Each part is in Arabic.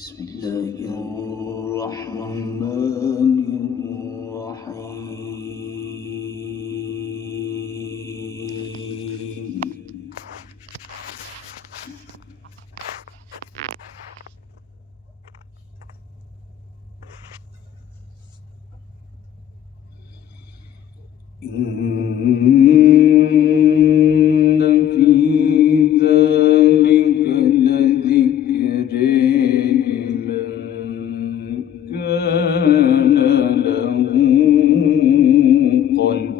بسم الله الرحمن الرحيم. إن في ذلك لذكر لمن كان له قلب.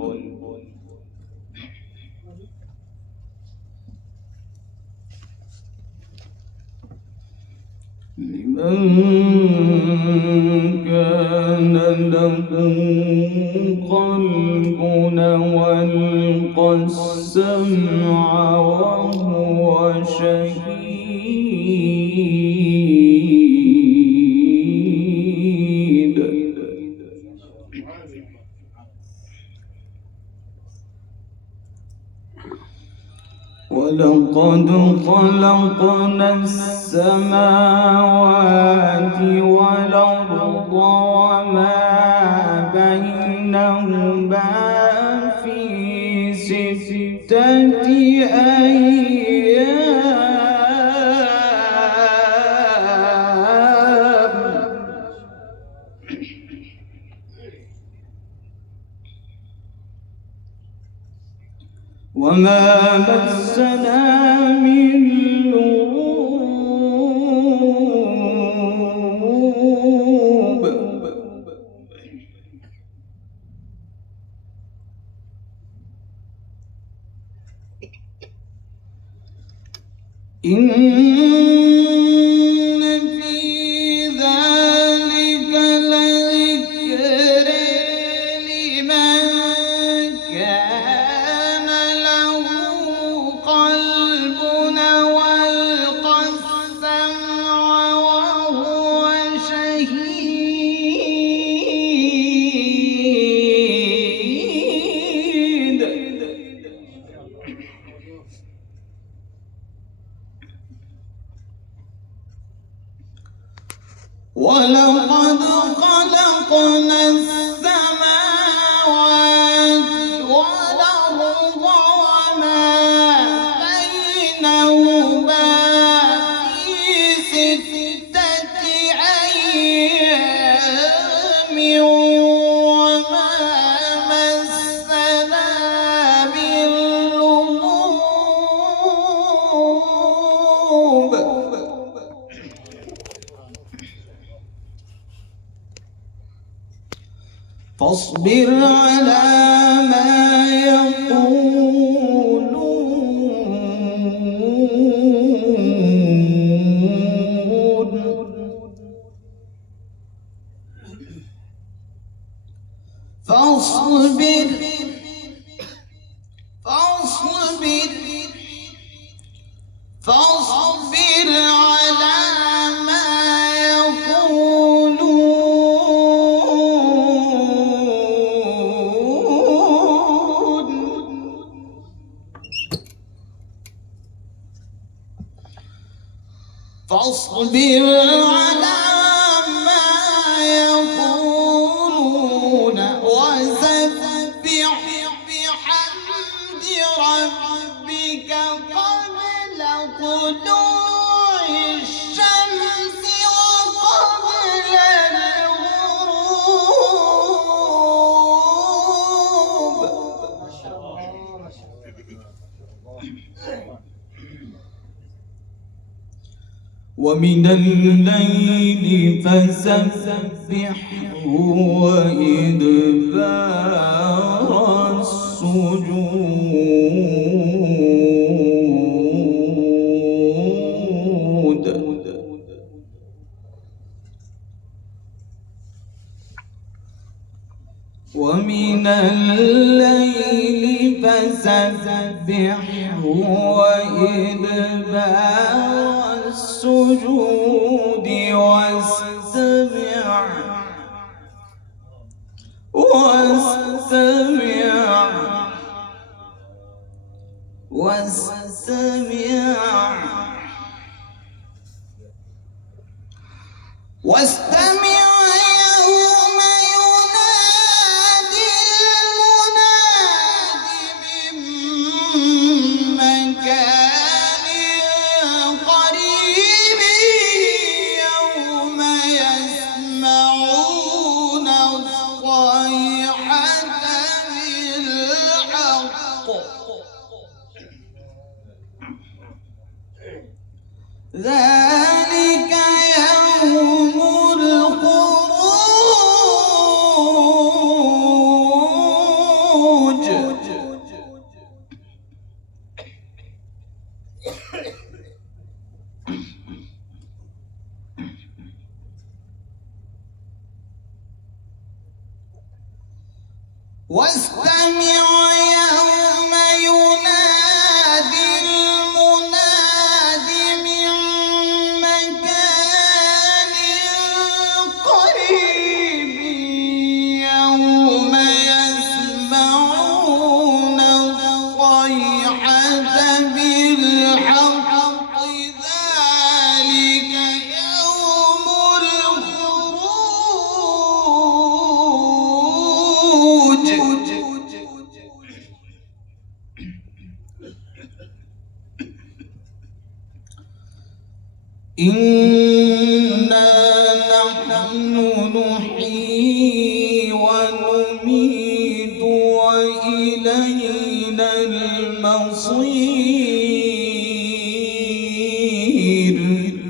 وألقى السمع وهو شهيد. ولقد خلقنا السماوات والأرض وما بينهما في 6 أيام وما مسنا من لغوب. إن في ذلك لذكر لمن كان له قلب وألقى السمع وهو شهيد. ولقد خلقنا السماوات والأرض وما بينهما في 6 أيام وما مسنا من لغوب. فاصبر على ما يقولون فاصبر على ما فاصبر على ما يقولون وسبح بحمد ربك قبل طلوع الشمس وقبل الغروب. ومن الليل فسبحه وإدبار السجود. ومن الليل فسبحه وإدبار السجود واستمع واستمع يوم ينادي المنادي من مكان قريب يوم يسمعون الصيحة بالحق ذلك يوم الخروج واستمع يوم ينادي المنادي من مكان قريب يوم يسمعون الصيحة بالحق ذلك يوم الخروج إنا نحن نحيي ونميت وإلينا المصير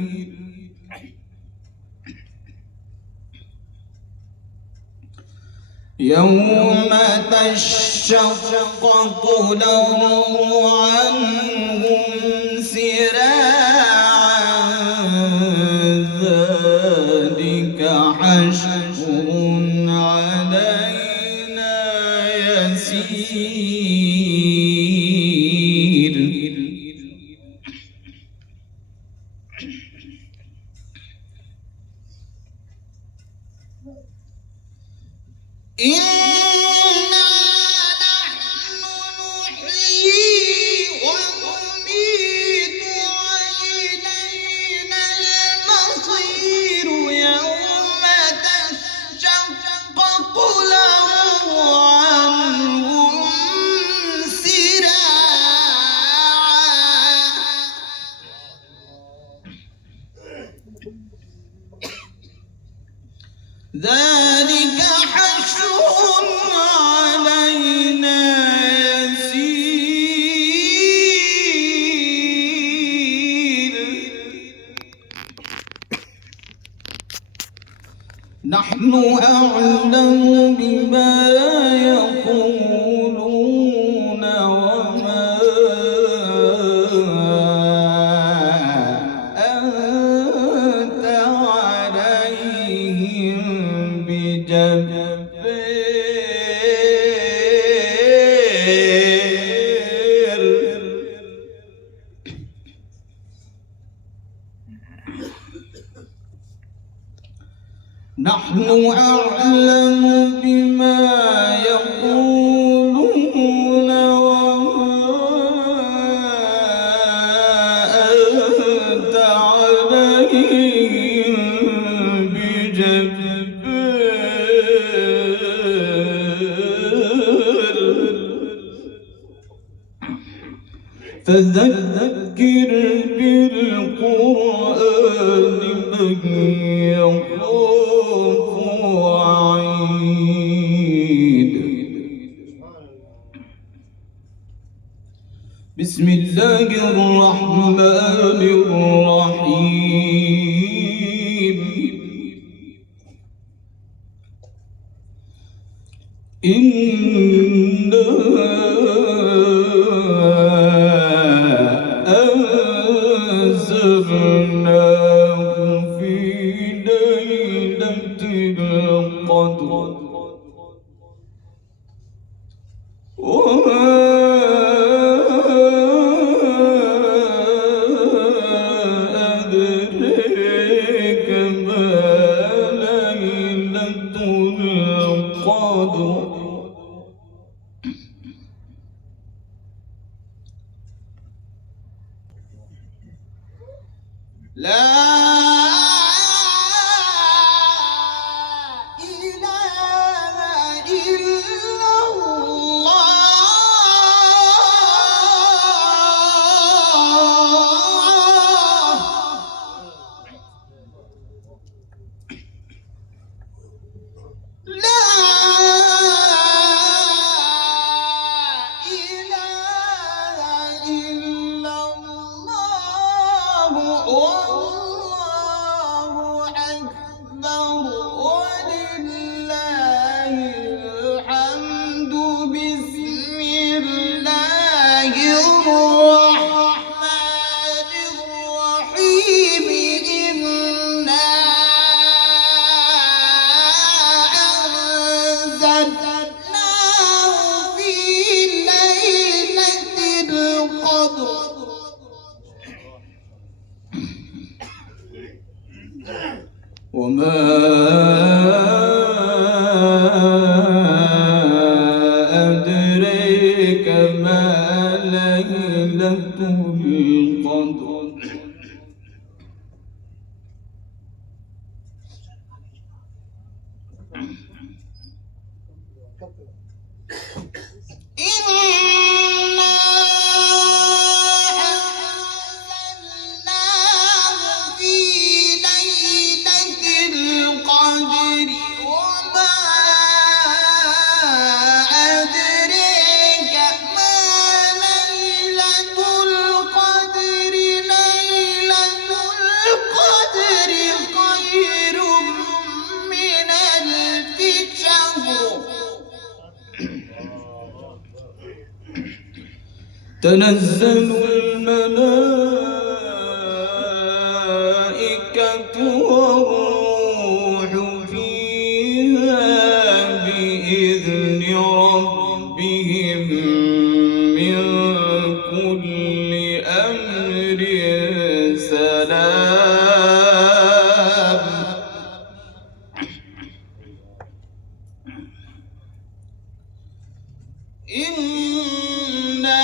يوم تشقق الأرض عنهم سراعا ذلك حشر علينا يسير إنا نحن نحيي ونميت وإلينا المصير يوم تشقق الأرض عنهم سراعا ذلك حشر علينا يسير نحن أعلم بما يقولون وما أنت عليهم بجبار نحن أعلم بما يقولون وما أنت عليهم بجبار فذكر بالقرآن من يخاف وعيد بسم الله الرحمن الرحيم إنا أنزلناه في ليلة القدر وما أدريك ما ليلة القدر لا وما أدريك ما ليلة القدر تنزل الملائكة والروح فيها بإذن ربهم من كل أمر سلام إنا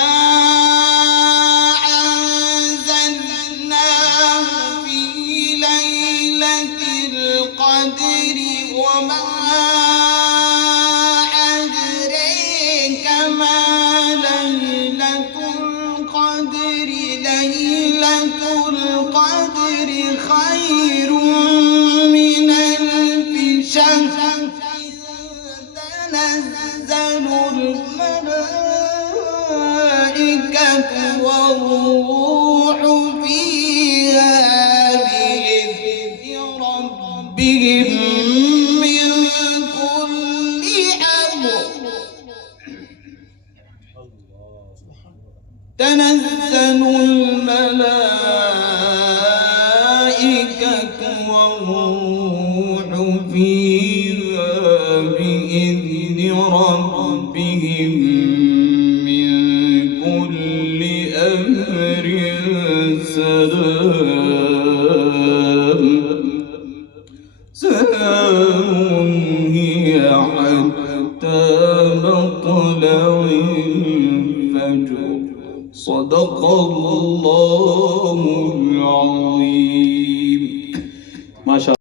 أنزلناه في ليلة القدر وما أدريك ما ليلة القدر ليلة القدر خير من ألف شهر تنزل الملائكة والروح فيها بإذن ربهم من كل أمر تنزل الملائكة والروح فيها بإذن ربهم من كل أمر سلام سلام هي حتى مطلع الفجر صدق الله